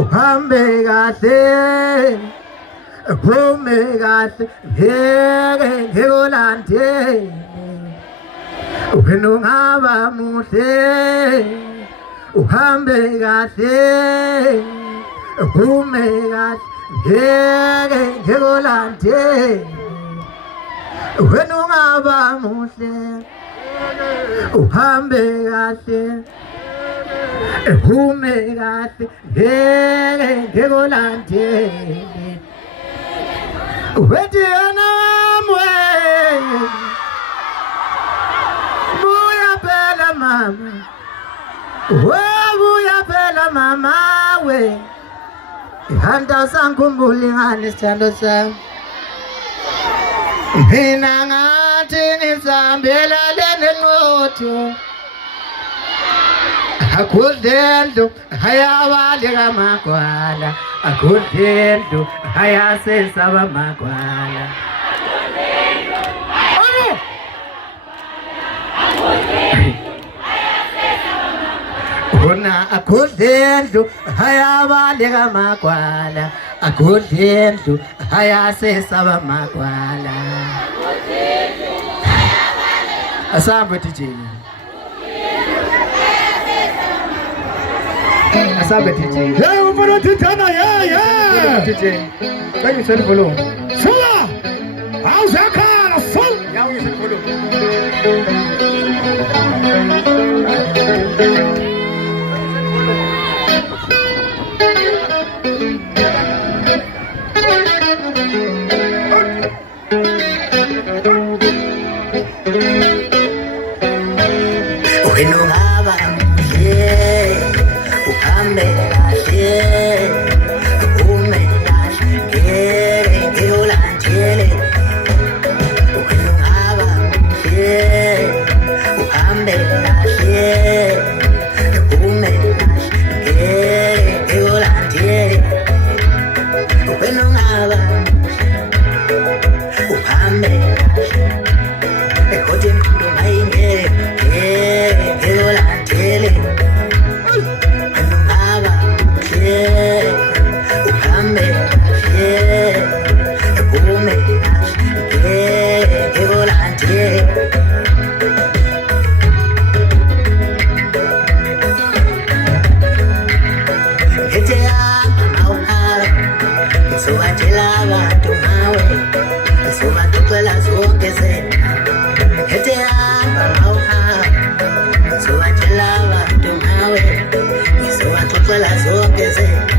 uhambe kahle uphume kahle ngeke ngikulandele wena ungaba muhle uhambe kahle uphume kahle ngeke ngikulandele wena ungaba muhle uhambe kahle uphume kahle ngeke ngikulandele wena mwe buya phela mama buya phela mama we ihanda sangikhumbula ingane sithando sami mina ngathi ngisambela lenqotho akudlendo hayabaleka magwala akudlendo hayasesaba magwala Kona akudlendo hayabaleka magwala akudlendo hayasesaba magwala Asamba DJ Asamba DJ Hey, ufana titana, yeah DJ Can you send follow Sula how's that kind of soul Yeah you send follow Wena ungaba muhle uhambe kahle uphume kahle ngeke ngikulandele wena ungaba muhle uhambe kahle uphume kahle ngeke ngikulandele wena ungaba muhle uhambe kahle kodwa ingqondo mayingeke ngikulandele wena ungaba muhle uhambe kahle uphume kahle ngikulandele ngithi hamba mawuhamba ngizobatshela abantu ngawe ngizobaxoxela zonke zethu ngithi hamba mawuhamba ngizobatshela abantu ngawe ngizobaxoxela zonke zethu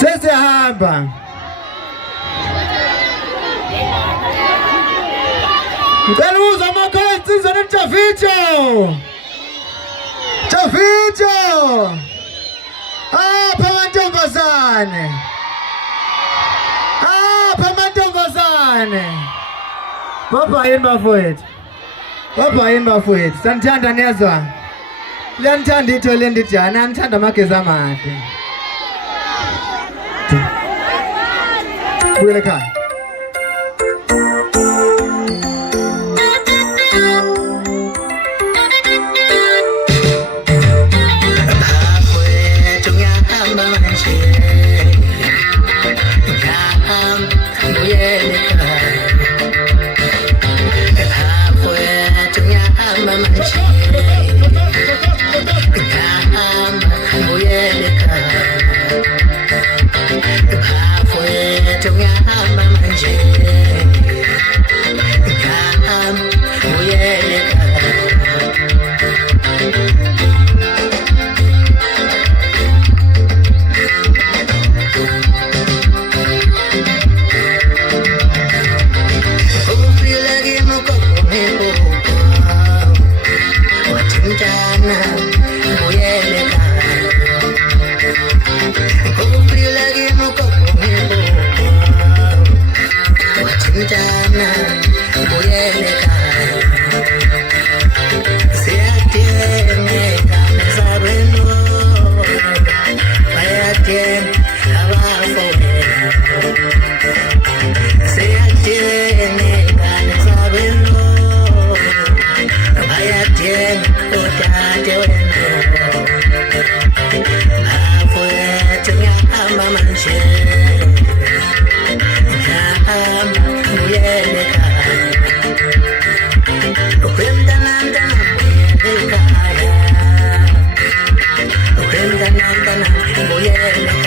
Sesiyahamba. Ngicela uzwa amakhaya insizwa nemjavijo. Javijo. Apha amantombazane. Apha amantombazane. Baba yini bafowethu. Baba yini bafowethu. Sanithanda niyazwa. Liyanithanda itho lendithi yana anithanda amageza amahle. Buyele ekhaya. Yeah.